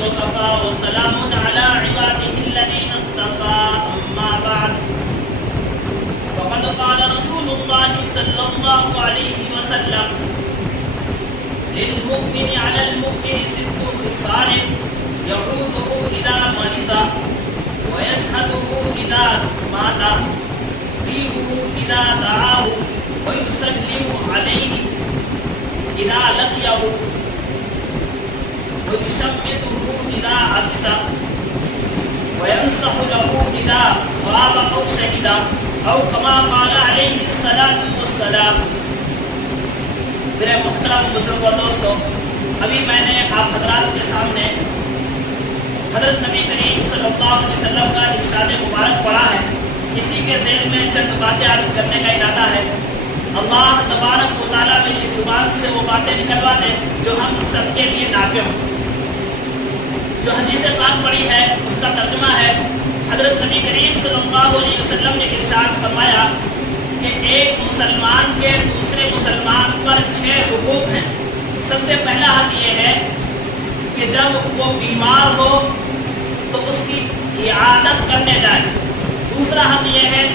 وكفى وسلام على عباده الذين اصطفى أما بعد فقد قال رسول الله صلى الله عليه وسلم للمؤمن على المؤمن 6 خصال يعوده إذا مرض ويشهده إذا مات يجيبه إذا دعاه ويسلم عليه إذا لقيه ويشمته إذا عطس وينصح له إذا غاب أو شهد أو كما قال عليه الصلاة والسلام. میرے محترم بزرگ و دوستو، ابھی میں نے آپ حضرات کے سامنے حضرت نبی کریم صلی اللہ علیہ وسلم کا ارشاد مبارک پڑھا ہے. اسی کے ذیل میں چند باتیں عرض کرنے کا ارادہ ہے. اللہ تبارک و تعالیٰ میری زبان سے وہ باتیں نکلوا دے جو ہم سب کے لیے نافع ہوں. جو حدیث پاک پڑھی ہے اس کا ترجمہ ہے، حضرت نبی کریم صلی اللہ علیہ وسلم نے ارشاد فرمایا کہ ایک مسلمان کے دوسرے مسلمان پر 6 حقوق ہیں. سب سے پہلا حق یہ ہے کہ جب وہ بیمار ہو تو اس کی عیادت کرنے جائے. دوسرا حق یہ ہے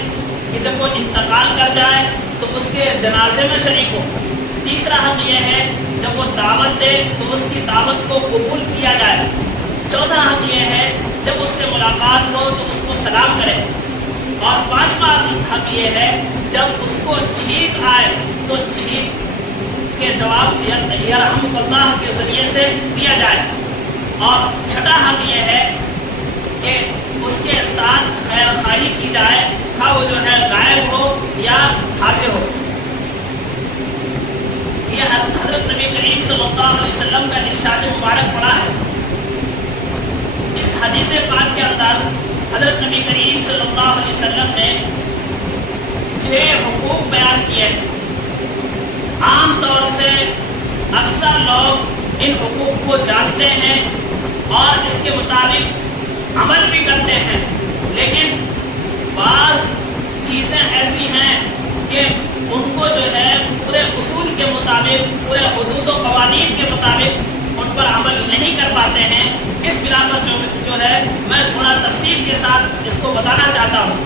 کہ جب وہ انتقال کر جائے تو اس کے جنازے میں شریک ہو. تیسرا حق یہ ہے جب وہ دعوت دے تو اس کی دعوت کو قبول کیا جائے. چوتھا حق یہ ہے جب اس سے ملاقات ہو تو اس کو سلام کرے. اور 5واں حق یہ ہے جب اس کو چھینک آئے تو چھینک کے جواب یرحمک اللہ کے ذریعے سے دیا جائے. اور 6واں حق یہ ہے کہ اس کے ساتھ خیر خواہی کی جائے، خواہ وہ جو ہے غائب ہو یا حاضر ہو. یہ حضرت نبی کریم صلی اللہ علیہ وسلم کا ارشاد مبارک پڑا ہے. اس حدیث پاک کے اندر حضرت نبی کریم صلی اللہ علیہ وسلم نے 6 حقوق بیان کیے ہیں. عام طور سے اکثر لوگ ان حقوق کو جانتے ہیں اور اس کے مطابق عمل بھی کرتے ہیں، لیکن بعض چیزیں ایسی ہیں کہ ان کو جو ہے پورے اصول کے مطابق، پورے حدود و قوانین کے مطابق ان پر عمل نہیں کر پاتے ہیں. اس بنا پر جو ہے میں تھوڑا تفصیل کے ساتھ اس کو بتانا چاہتا ہوں.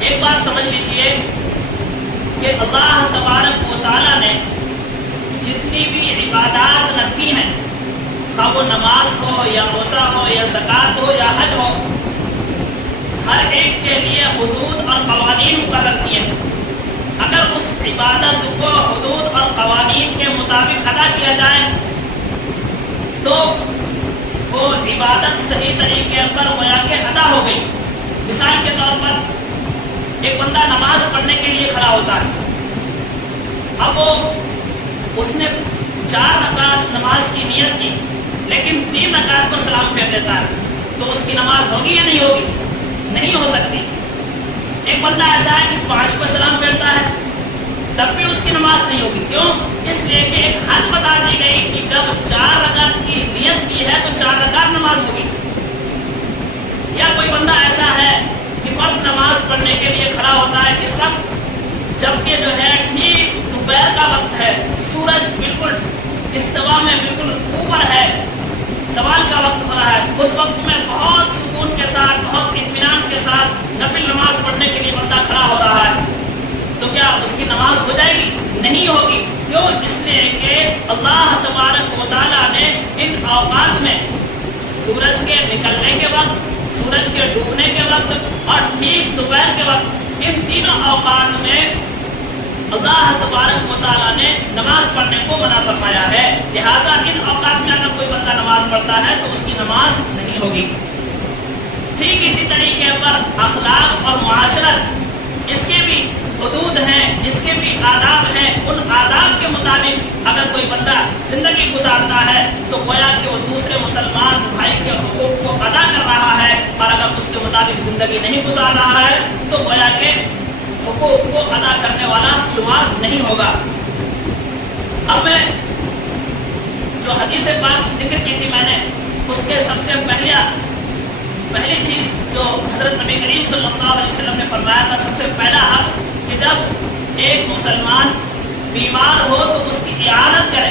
ایک بات سمجھ لیجیے کہ اللہ تبارک و تعالیٰ نے جتنی بھی عبادات رکھی ہیں، خواہ وہ نماز ہو یا روزہ ہو یا زکوٰۃ ہو یا حج ہو، ہر ایک کے لیے حدود اور قوانین مقرر کیے ہیں. اگر اس عبادت کو حدود اور قوانین کے مطابق ادا کیا جائے تو وہ عبادت صحیح طریقے پر گویا کہ ادا ہو گئی. مثال کے طور پر ایک بندہ نماز پڑھنے کے لیے کھڑا ہوتا ہے. اب وہ اس نے 4 رکعت نماز کی نیت کی، لیکن 3 رکعت پر سلام پھیر دیتا ہے، تو اس کی نماز ہوگی یا نہیں ہوگی؟ نہیں ہو سکتی. ایک بندہ ایسا ہے کہ 5 پر سلام پھیرتا ہے، تب بھی اس کی نماز نہیں ہوگی. کیوں؟ اس لیے کہ ایک حد بتا دی گئی کہ جب 4 رکعت کی نیت کی ہے تو 4 رکعت نماز ہوگی. یا کوئی بندہ ایسا ہے کہ فرض نماز پڑھنے کے لیے کھڑا ہوتا ہے کس وقت؟ جبکہ جو ہے ٹھیک دوپہر کا وقت ہے، سورج بالکل استوا میں بالکل اوپر ہے، زوال کا وقت ہو رہا ہے. اس وقت میں بہت سکون کے ساتھ، بہت اطمینان کے ساتھ نفل نماز پڑھنے کے لیے بندہ کھڑا ہو رہا ہے، تو کیا اس کی نماز ہو جائے گی؟ نہیں ہوگی. کیوں؟ اس لیے کہ اللہ تبارک و تعالیٰ نے ان اوقات میں سورج کے نکلنے کے وقت، سورج کے ڈوبنے کے وقت اور ٹھیک دوپہر کے وقت، ان تینوں اوقات میں اللہ تبارک و تعالیٰ نے نماز پڑھنے کو منع فرمایا ہے. لہٰذا ان اوقات میں اگر کوئی بندہ نماز پڑھتا ہے تو اس کی نماز نہیں ہوگی. ٹھیک اسی طریقے پر اخلاق اور معاشرت، اس کے بھی حدود ہیں، اس کے بھی آداب ہیں. ان آداب کے مطابق اگر کوئی بندہ زندگی گزارتا ہے تو گویا کہ وہ دوسرے مسلمان بھائی کے حقوق کو ادا کر رہا ہے، اور اگر اس کے مطابق زندگی نہیں گزار رہا ہے تو گویا کہ حقوق کو ادا کرنے والا شمار نہیں ہوگا. اب میں جو حدیث پاک ذکر کی تھی میں نے، اس کے سب سے پہلی چیز جو حضرت نبی کریم صلی اللہ علیہ وسلم نے فرمایا تھا، سب سے پہلا حق کہ جب ایک مسلمان بیمار ہو تو اس کی عیادت کرے.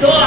2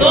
2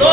2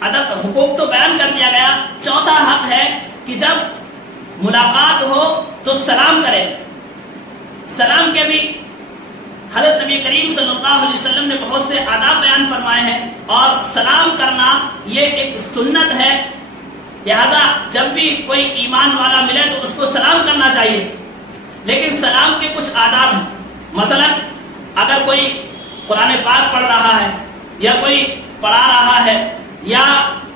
ادب حقوق تو بیان کر دیا گیا، چوتھا حق ہے کہ جب ملاقات ہو تو سلام کرے۔ سلام کے بھی حضرت نبی کریم صلی اللہ علیہ وسلم نے بہت سے آداب بیان فرمائے ہیں، اور سلام کرنا یہ ایک سنت ہے، لہذا جب بھی کوئی ایمان والا ملے تو اس کو سلام کرنا چاہیے۔ لیکن سلام کے کچھ آداب ہیں، مثلا اگر کوئی قرآن پاک پڑھ رہا ہے یا کوئی پڑھا رہا ہے یا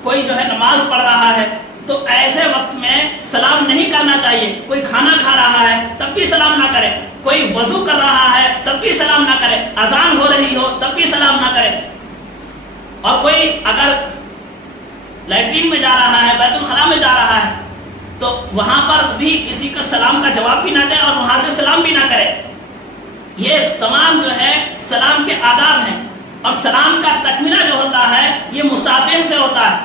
کوئی جو ہے نماز پڑھ رہا ہے تو ایسے وقت میں سلام نہیں کرنا چاہیے۔ کوئی کھانا کھا رہا ہے تب بھی سلام نہ کرے، کوئی وضو کر رہا ہے تب بھی سلام نہ کرے، اذان ہو رہی ہو تب بھی سلام نہ کرے، اور کوئی اگر لیٹرین میں جا رہا ہے، بیت الخلاء میں جا رہا ہے تو وہاں پر بھی کسی کا سلام کا جواب بھی نہ دے اور وہاں سے سلام بھی نہ کرے۔ یہ تمام جو ہے سلام کے آداب ہیں، اور سلام کا تکملہ جو ہوتا ہے یہ مصافحہ سے ہوتا ہے،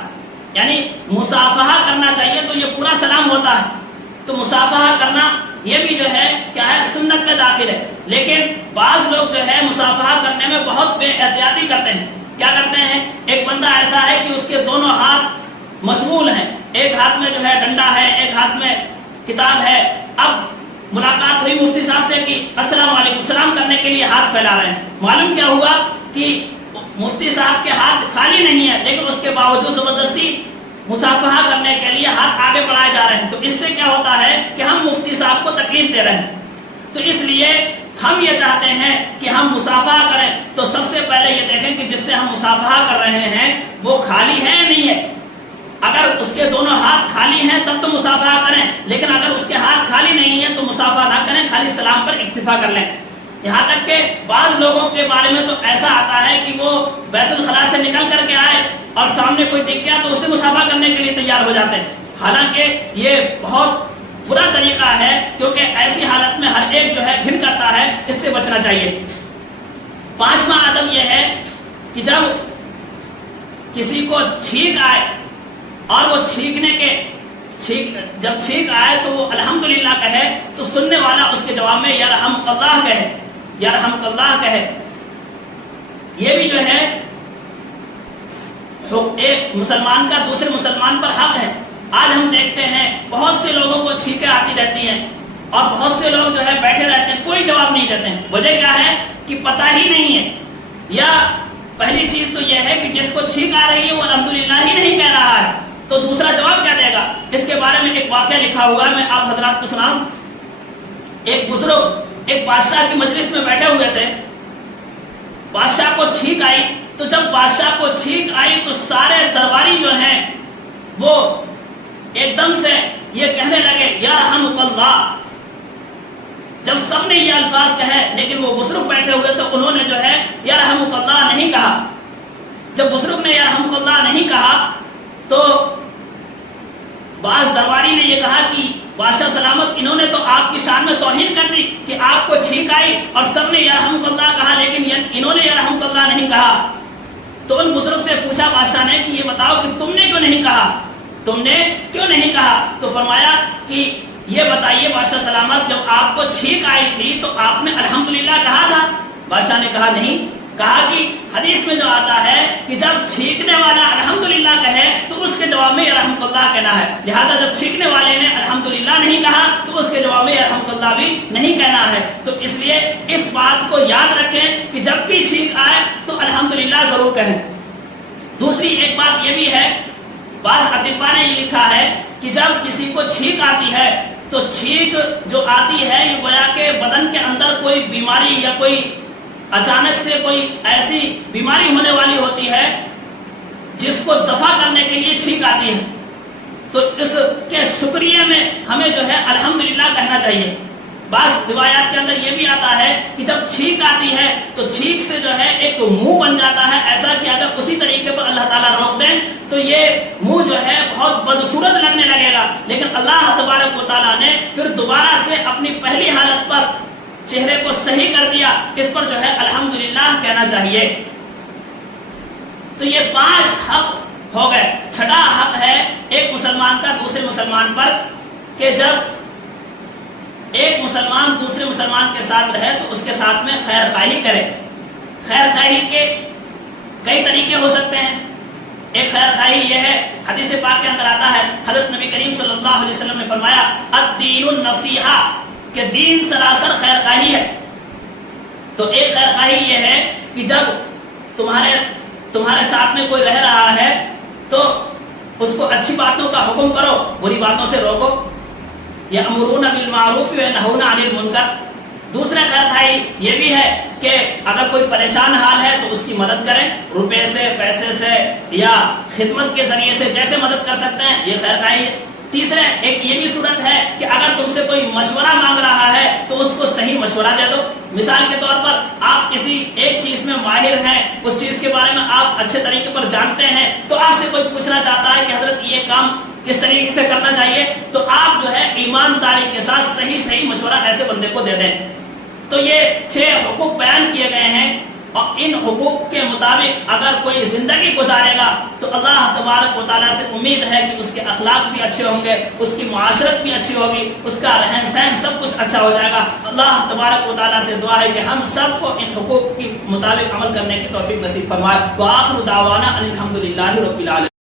یعنی مصافحہ کرنا چاہیے تو یہ پورا سلام ہوتا ہے۔ تو مصافحہ کرنا یہ بھی جو ہے کیا ہے، سنت میں داخل ہے، لیکن بعض لوگ جو ہے مصافحہ کرنے میں بہت بے احتیاطی کرتے ہیں۔ کیا کرتے ہیں، ایک بندہ ایسا ہے کہ اس کے دونوں ہاتھ مشغول ہیں، ایک ہاتھ میں جو ہے ڈنڈا ہے، ایک ہاتھ میں کتاب ہے، اب ملاقات ہوئی مفتی صاحب سے کہ السلام علیکم، سلام کرنے کے لیے ہاتھ پھیلا رہے ہیں، معلوم کیا ہوا کہ مفتی صاحب کے ہاتھ خالی نہیں ہے، لیکن اس کے باوجود زبردستی مصافحہ کرنے کے لیے ہاتھ آگے بڑھائے جا رہے ہیں۔ تو اس سے کیا ہوتا ہے کہ ہم مفتی صاحب کو تکلیف دے رہے ہیں۔ تو اس لیے ہم یہ چاہتے ہیں کہ ہم مصافحہ کریں تو سب سے پہلے یہ دیکھیں کہ جس سے ہم مصافحہ کر رہے ہیں وہ خالی ہے یا نہیں ہے۔ اگر اس کے دونوں ہاتھ خالی ہیں تب تو مصافحہ کریں، لیکن اگر اس کے ہاتھ خالی نہیں ہے تو مصافحہ نہ کریں، خالی سلام پر اکتفا کر لیں۔ یہاں تک کہ بعض لوگوں کے بارے میں تو ایسا آتا ہے کہ وہ بیت الخلاء سے نکل کر کے آئے اور سامنے کوئی دکھ گیا تو اس سے مصافحہ کرنے کے لیے تیار ہو جاتے ہیں، حالانکہ یہ بہت برا طریقہ ہے، کیونکہ ایسی حالت میں ہر ایک جو ہے گھن کرتا ہے، اس سے بچنا چاہیے۔ پانچواں ادب یہ ہے کہ جب کسی کو چھینک آئے اور وہ جب چھینک آئے تو وہ الحمدللہ کہے، تو سننے والا اس کے جواب میں یرحمک اللہ کہے، یرحمک اللہ کہے۔ یہ بھی جو ہے ایک مسلمان کا دوسرے مسلمان پر حق ہے۔ آج ہم دیکھتے ہیں بہت سے لوگوں کو چھینکیں آتی رہتی ہیں اور بہت سے لوگ جو ہے بیٹھے رہتے ہیں، کوئی جواب نہیں دیتے ہیں۔ وجہ کیا ہے کہ پتہ ہی نہیں ہے، یا پہلی چیز تو یہ ہے کہ جس کو چھینک آ رہی ہے وہ الحمدللہ ہی نہیں کہہ رہا ہے، تو دوسرا جواب کیا دے گا؟ اس کے بارے میں ایک واقعہ لکھا ہوا ہے، میں آپ حضرات کو سناؤں۔ ایک بزرگ ایک بادشاہ کی مجلس میں بیٹھے ہوئے تھے، بادشاہ کو چھینک آئی، تو جب بادشاہ کو چھینک آئی تو سارے درباری جو ہیں وہ ایک دم سے یہ کہنے لگے یرحمک اللہ۔ جب سب نے یہ الفاظ کہے لیکن وہ بزرگ بیٹھے ہوئے تو انہوں نے جو ہے یرحمک اللہ نہیں کہا۔ جب بزرگ نے یرحمک اللہ نہیں کہا تو بعض درباری نے یہ کہا کہ بادشاہ سلامت، انہوں نے تو آپ کی شان میں توہین کر دی کہ آپ کو چھینک آئی اور سب نے یرحمک اللہ کہا لیکن انہوں نے یرحمک اللہ نہیں کہا۔ تو ان بزرگ سے پوچھا بادشاہ نے کہ یہ بتاؤ کہ تم نے کیوں نہیں کہا، تم نے کیوں نہیں کہا؟ تو فرمایا کہ یہ بتائیے بادشاہ سلامت، جب آپ کو چھینک آئی تھی تو آپ نے الحمدللہ کہا تھا؟ بادشاہ نے کہا نہیں۔ کہا کہ حدیث میں جو آتا ہے کہ جب چھینکنے والا الحمدللہ کہے تو اس کے جواب میں یرحمک اللہ کہنا ہے، لہذا جب چھینکنے والے نے الحمدللہ نہیں کہا تو اس کے جواب میں یرحمک اللہ بھی نہیں کہنا ہے۔ تو اس لیے اس بات کو یاد رکھیں کہ جب بھی چھینک آئے تو الحمدللہ ضرور کہیں۔ دوسری ایک بات یہ بھی ہے، بعض اطباء نے یہ لکھا ہے کہ جب کسی کو چھینک آتی ہے تو چھینک جو آتی ہے یہ گویا کہ بدن کے اندر کوئی بیماری یا کوئی اچانک سے کوئی ایسی بیماری ہونے والی ہوتی ہے جس کو دفع کرنے کے لیے چھینک آتی ہے، تو اس کے شکریہ میں ہمیں جو ہے الحمدللہ کہنا چاہیے۔ بعض روایات کے اندر یہ بھی آتا ہے کہ جب چھینک آتی ہے تو چھینک سے جو ہے ایک منہ بن جاتا ہے، ایسا کہ اگر اسی طریقے پر اللہ تعالیٰ روک دیں تو یہ منہ جو ہے بہت بدصورت لگنے لگے گا، لیکن اللہ تبارک و تعالیٰ نے پھر دوبارہ سے اپنی پہلی حالت پر چہرے کو صحیح کر دیا، اس پر جو ہے الحمدللہ کہنا چاہیے۔ تو یہ 5 حق ہو گئے۔ چھٹا حق ہے ایک مسلمان کا دوسرے مسلمان پر کہ جب ایک مسلمان دوسرے مسلمان کے ساتھ رہے تو اس کے ساتھ میں خیر خواہی کرے۔ خیر خواہی کے کئی طریقے ہو سکتے ہیں۔ ایک خیر خواہی یہ ہے، حدیث پاک کے اندر آتا ہے، حضرت نبی کریم صلی اللہ علیہ وسلم نے فرمایا الدین النصیحہ، کہ دین سراسر خیر خواہی ہے۔ تو ایک خیر خواہی یہ ہے کہ جب تمہارے ساتھ میں کوئی رہ رہا ہے تو اس کو اچھی باتوں کا حکم کرو، بری باتوں سے روکو، یأمرون بالمعروف وینہون عن المنکر۔ دوسرا خیر خواہی یہ بھی ہے کہ اگر کوئی پریشان حال ہے تو اس کی مدد کریں، روپے سے، پیسے سے یا خدمت کے ذریعے سے، جیسے مدد کر سکتے ہیں، یہ خیر خواہی ہے۔ تیسرے ایک یہ بھی صورت ہے کہ اگر تم سے کوئی مشورہ مانگ رہا ہے تو اس کو صحیح مشورہ دے دو۔ مثال کے طور پر آپ کسی ایک چیز میں ماہر ہیں، اس چیز کے بارے میں آپ اچھے طریقے پر جانتے ہیں، تو آپ سے کوئی پوچھنا چاہتا ہے کہ حضرت یہ کام کس طریقے سے کرنا چاہیے، تو آپ جو ہے ایمانداری کے ساتھ صحیح مشورہ ایسے بندے کو دے دیں۔ تو یہ 6 حقوق بیان کیے گئے ہیں، اور ان حقوق کے مطابق اگر کوئی زندگی گزارے گا تو اللہ تبارک و تعالیٰ سے امید ہے کہ اس کے اخلاق بھی اچھے ہوں گے، اس کی معاشرت بھی اچھی ہوگی، اس کا رہن سہن سب کچھ اچھا ہو جائے گا۔ اللہ تبارک و تعالیٰ سے دعا ہے کہ ہم سب کو ان حقوق کے مطابق عمل کرنے کی توفیق نصیب فرمائے۔ وآخر دعوانا ان الحمد للہ رب العالمین۔